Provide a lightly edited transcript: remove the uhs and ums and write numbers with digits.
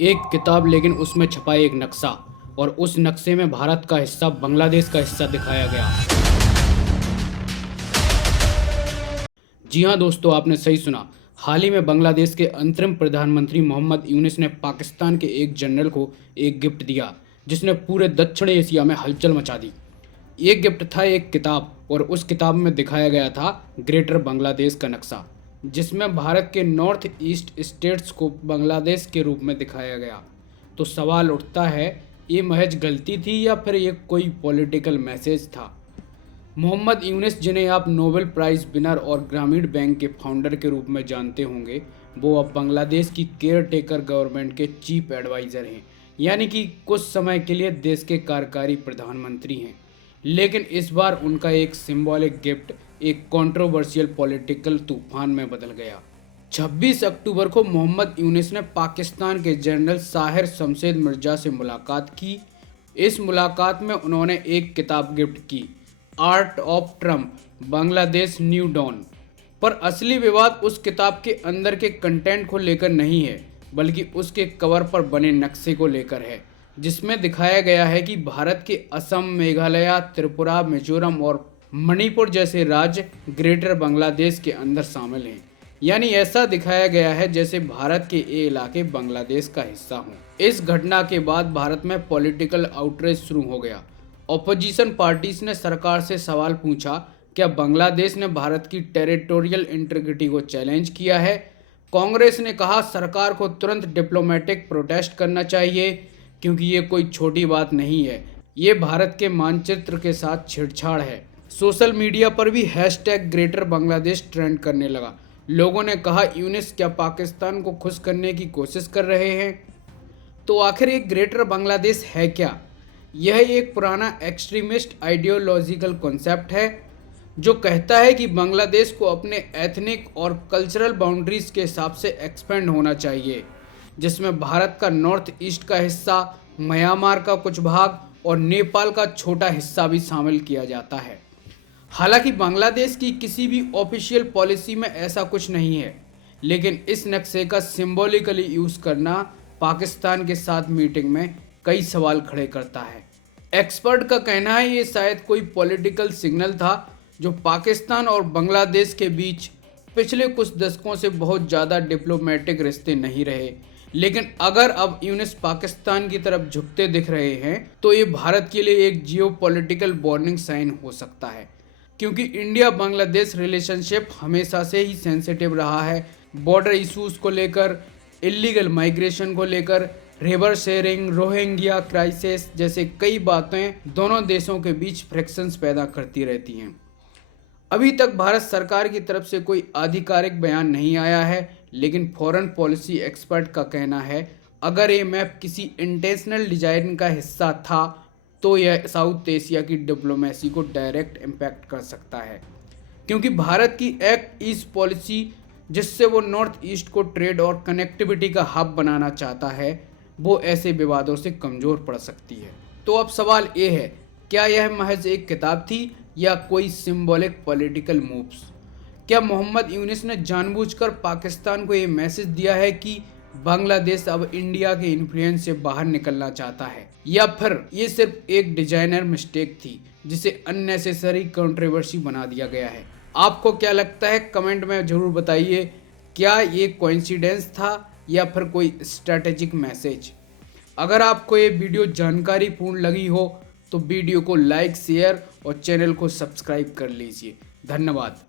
एक किताब लेकिन उसमें छपा एक नक्शा और उस नक्शे में भारत का हिस्सा बांग्लादेश का हिस्सा दिखाया गया। जी हाँ दोस्तों, आपने सही सुना। हाल ही में बांग्लादेश के अंतरिम प्रधानमंत्री मोहम्मद यूनिस ने पाकिस्तान के एक जनरल को एक गिफ्ट दिया जिसने पूरे दक्षिण एशिया में हलचल मचा दी। ये गिफ्ट था एक किताब और उस किताब में दिखाया गया था ग्रेटर बांग्लादेश का नक्शा, जिसमें भारत के नॉर्थ ईस्ट स्टेट्स को बांग्लादेश के रूप में दिखाया गया। तो सवाल उठता है, ये महज गलती थी या फिर ये कोई पॉलिटिकल मैसेज था? मोहम्मद यूनिस, जिन्हें आप नोबेल प्राइज़ विनर और ग्रामीण बैंक के फाउंडर के रूप में जानते होंगे, वो अब बांग्लादेश की केयर टेकर गवर्नमेंट के चीफ एडवाइज़र हैं, यानी कि कुछ समय के लिए देश के कार्यकारी प्रधानमंत्री हैं। लेकिन इस बार उनका एक सिंबॉलिक गिफ्ट एक कंट्रोवर्शियल पॉलिटिकल तूफान में बदल गया। 26 अक्टूबर को मोहम्मद यूनिस ने पाकिस्तान के जनरल साहिर शमशेद मिर्जा से मुलाकात की। इस मुलाकात में उन्होंने एक किताब गिफ्ट की, art of Trump Bangladesh new dawn. पर असली विवाद उस किताब के अंदर के कंटेंट को लेकर नहीं है, बल्कि उसके कवर पर बने नक्शे को लेकर है, जिसमें दिखाया गया है कि भारत के असम, मेघालय, त्रिपुरा, मिजोरम और मणिपुर जैसे राज्य ग्रेटर बांग्लादेश के अंदर शामिल हैं। यानी ऐसा दिखाया गया है जैसे भारत के ये इलाके बांग्लादेश का हिस्सा हों। इस घटना के बाद भारत में पॉलिटिकल आउटरीच शुरू हो गया। ऑपोजिशन पार्टीज ने सरकार से सवाल पूछा, क्या बांग्लादेश ने भारत की टेरिटोरियल इंटीग्रिटी को चैलेंज किया है? कांग्रेस ने कहा सरकार को तुरंत डिप्लोमेटिक प्रोटेस्ट करना चाहिए, क्योंकि ये कोई छोटी बात नहीं है, ये भारत के मानचित्र के साथ छेड़छाड़ है। सोशल मीडिया पर भी हैशटैग ग्रेटर बांग्लादेश ट्रेंड करने लगा। लोगों ने कहा, यूनिस क्या पाकिस्तान को खुश करने की कोशिश कर रहे हैं? तो आखिर एक ग्रेटर बांग्लादेश है क्या? यह एक पुराना एक्सट्रीमिस्ट आइडियोलॉजिकल कॉन्सेप्ट है जो कहता है कि बांग्लादेश को अपने एथनिक और कल्चरल बाउंड्रीज के हिसाब से एक्सपेंड होना चाहिए, जिसमें भारत का नॉर्थ ईस्ट का हिस्सा, म्यांमार का कुछ भाग और नेपाल का छोटा हिस्सा भी शामिल किया जाता है। हालांकि बांग्लादेश की किसी भी ऑफिशियल पॉलिसी में ऐसा कुछ नहीं है, लेकिन इस नक्शे का सिंबॉलिकली यूज़ करना पाकिस्तान के साथ मीटिंग में कई सवाल खड़े करता है। एक्सपर्ट का कहना है ये शायद कोई पॉलिटिकल सिग्नल था जो पाकिस्तान और बांग्लादेश के बीच पिछले कुछ दशकों से बहुत ज़्यादा डिप्लोमेटिक रिश्ते नहीं रहे। लेकिन अगर अब यूनिस पाकिस्तान की तरफ झुकते दिख रहे हैं तो ये भारत के लिए एक जियोपॉलिटिकल वार्निंग साइन हो सकता है, क्योंकि इंडिया बांग्लादेश रिलेशनशिप हमेशा से ही सेंसिटिव रहा है। बॉर्डर इश्यूज को लेकर, इलीगल माइग्रेशन को लेकर, रिवर शेयरिंग, रोहिंग्या क्राइसिस जैसे कई बातें दोनों देशों के बीच फ्रिक्शंस पैदा करती रहती हैं। अभी तक भारत सरकार की तरफ से कोई आधिकारिक बयान नहीं आया है, लेकिन फॉरेन पॉलिसी एक्सपर्ट का कहना है अगर ये मैप किसी इंटेंशनल डिजाइन का हिस्सा था तो यह साउथ एशिया की डिप्लोमेसी को डायरेक्ट इम्पैक्ट कर सकता है, क्योंकि भारत की एक्ट ईस्ट पॉलिसी, जिससे वो नॉर्थ ईस्ट को ट्रेड और कनेक्टिविटी का हब बनाना चाहता है, वो ऐसे विवादों से कमज़ोर पड़ सकती है। तो अब सवाल ये है, क्या यह महज एक किताब थी या कोई सिंबॉलिक पॉलिटिकल मूव्स? क्या मोहम्मद यूनिस ने जानबूझकर पाकिस्तान को ये मैसेज दिया है कि बांग्लादेश अब इंडिया के इन्फ्लुएंस से बाहर निकलना चाहता है, या फिर ये सिर्फ एक डिजाइनर मिस्टेक थी जिसे अननेसेसरी कंट्रोवर्सी बना दिया गया है? आपको क्या लगता है, कमेंट में ज़रूर बताइए। क्या ये कोइंसिडेंस था या फिर कोई स्ट्रैटेजिक मैसेज? अगर आपको ये वीडियो जानकारीपूर्ण लगी हो तो वीडियो को लाइक, शेयर और चैनल को सब्सक्राइब कर लीजिए। धन्यवाद।